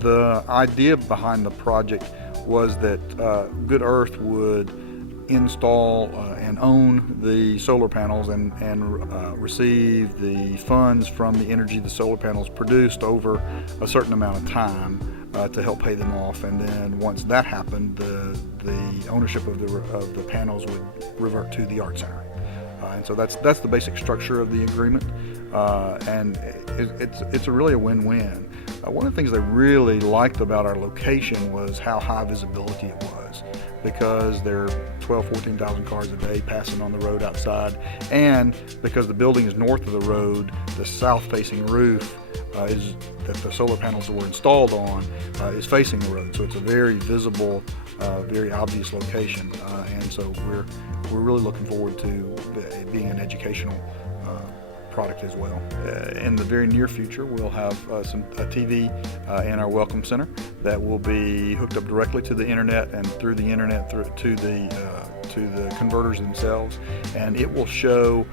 The idea behind the project was that Good Earth would install and own the solar panels and receive the funds from the energy the solar panels produced over a certain amount of time to help pay them off. And then once that happened, the ownership of the panels would revert to the Art Center. And so that's the basic structure of the agreement, and it's really a win-win. One of the things they really liked about our location was how high visibility it was, because there are 14,000 cars a day passing on the road outside, and because the building is north of the road, the south-facing roof that the solar panels were installed on is facing the road, so it's a very visible, very obvious location, and so we're really looking forward to being an educational product as well. In the very near future, we'll have a TV in our Welcome Center that will be hooked up directly to the internet and through the internet to the converters themselves, and it will show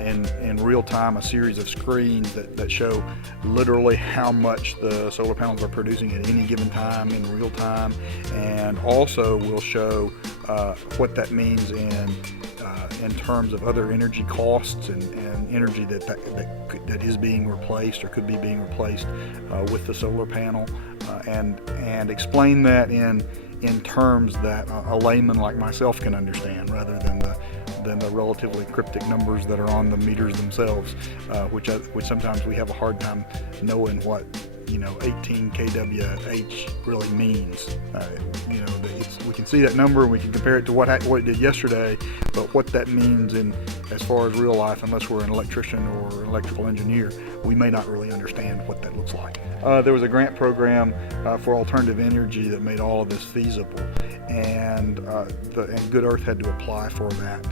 in real time a series of screens that show literally how much the solar panels are producing at any given time in real time, and also will show what that means in terms of other energy costs and energy that is being replaced or could be being replaced with the solar panel, and explain that in terms that a layman like myself can understand, rather than the relatively cryptic numbers that are on the meters themselves, which sometimes we have a hard time knowing what 18 kWh really means. We can see that number and we can compare it to what it did yesterday, but what that means as far as real life, unless we're an electrician or an electrical engineer, we may not really understand what that looks like. There was a grant program for alternative energy that made all of this feasible, and Good Earth had to apply for that,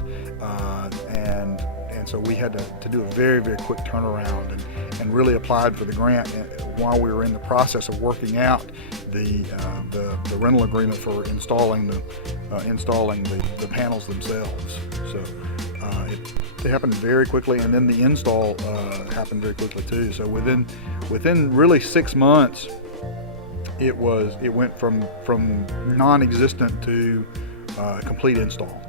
and so we had to do a very, very quick turnaround and really applied for the grant while we were in the process of working out the rental agreement for installing the panels themselves. So it happened very quickly, and then the install happened very quickly too. So within really 6 months, it went from non-existent to complete install.